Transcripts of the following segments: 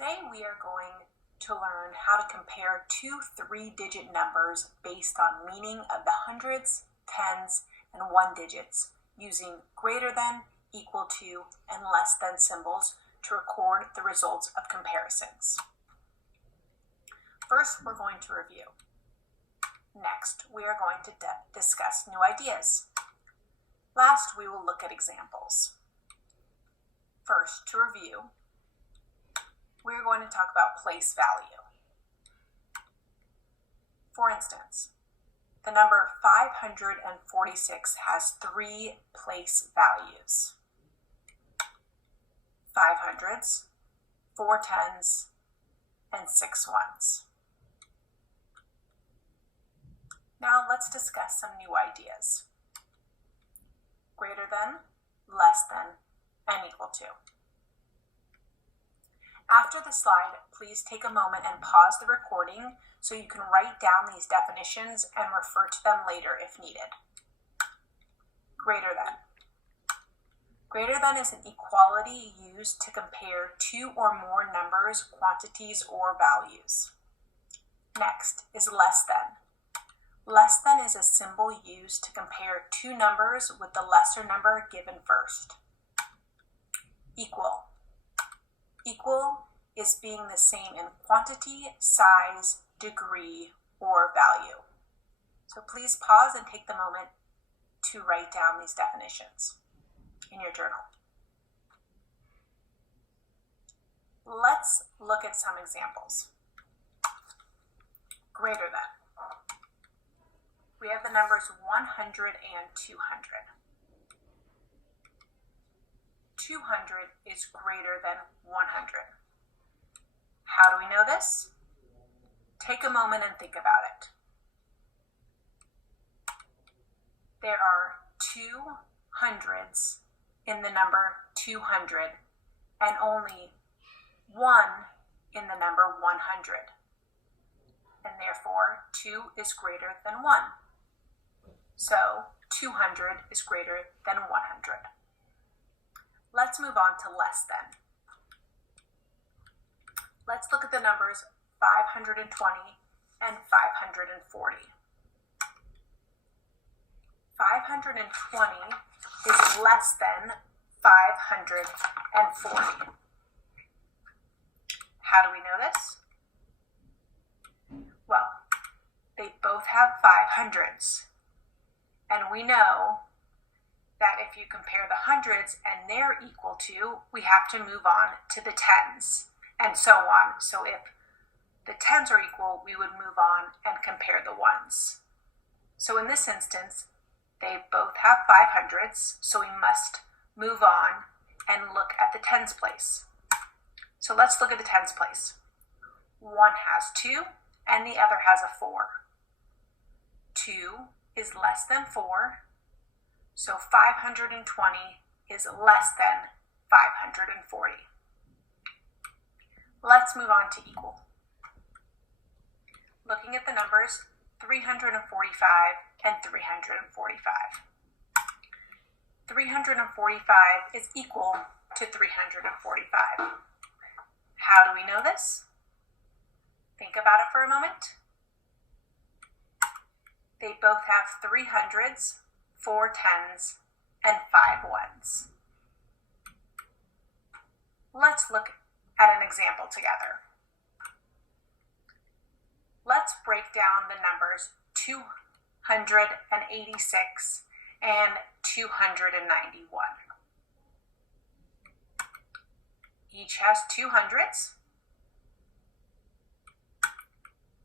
Today we are going to learn how to compare two three-digit numbers based on meaning of the hundreds, tens, and one digits using greater than, equal to, and less than symbols to record the results of comparisons. First, we're going to review. Next, we are going to discuss new ideas. Last, we will look at examples. First, to review, we are going to talk about place value. For instance, the number 546 has three place values: 5 hundreds, 4 tens, and 6 ones. Now let's discuss some new ideas. Greater than, less than, and equal to. After the slide, please take a moment and pause the recording so you can write down these definitions and refer to them later if needed. Greater than. Greater than is an equality used to compare two or more numbers, quantities, or values. Next is less than. Less than is a symbol used to compare two numbers with the lesser number given first. Equal. Equal is being the same in quantity, size, degree, or value. So please pause and take the moment to write down these definitions in your journal. Let's look at some examples. Greater than. We have the numbers 100 and 200. 200 is greater than 100. How do we know this? Take a moment and think about it. There are 2 hundreds in the number 200 and only 1 in the number 100. And therefore, 2 is greater than 1. So, 200 is greater than 100. Let's move on to less than. Let's look at the numbers 520 and 540. 520 is less than 540. How do we know this? Well, they both have 500s. And we know that if you compare the hundreds and they're equal to, we have to move on to the tens, and so on. So if the tens are equal, we would move on and compare the ones. So in this instance, they both have 500s, so we must move on and look at the tens place. So let's look at the tens place. One has 2 and the other has a 4. 2 is less than 4, so 520 is less than 540. Let's move on to equal. Looking at the numbers 345 and 345. 345 is equal to 345. How do we know this? Think about it for a moment. They both have 3 hundreds, 4 tens, and 5 ones. Let's look at an example together. Let's break down the numbers 286 and 291. Each has 2 hundreds.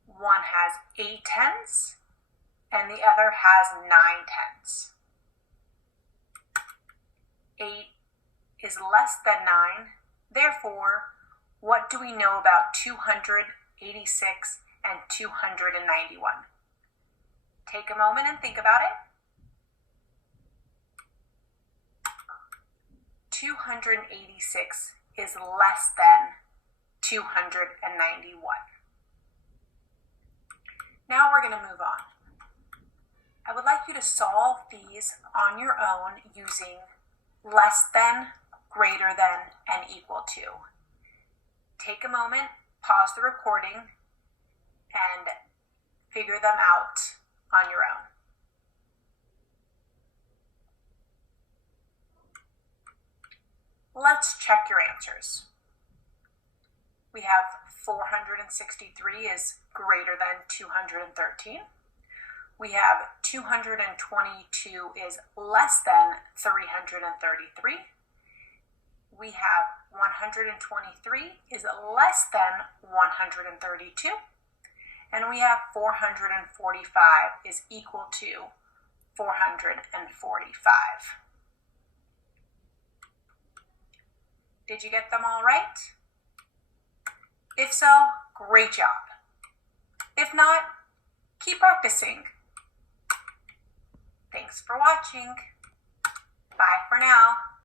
One has 8 tens, and the other has 9 tens. 8 is less than 9. Therefore, what do we know about 286 and 291? Take a moment and think about it. 286 is less than 291. Now we're going to move on. I would like you to solve these on your own using less than, greater than, and equal to. take a moment, pause the recording, and figure them out on your own. Let's check your answers. We have 463 is greater than 213. We have 222 is less than 333. We have 123 is less than 132. And we have 445 is equal to 445. Did you get them all right? If so, great job. If not, keep practicing. Thanks for watching. Bye for now.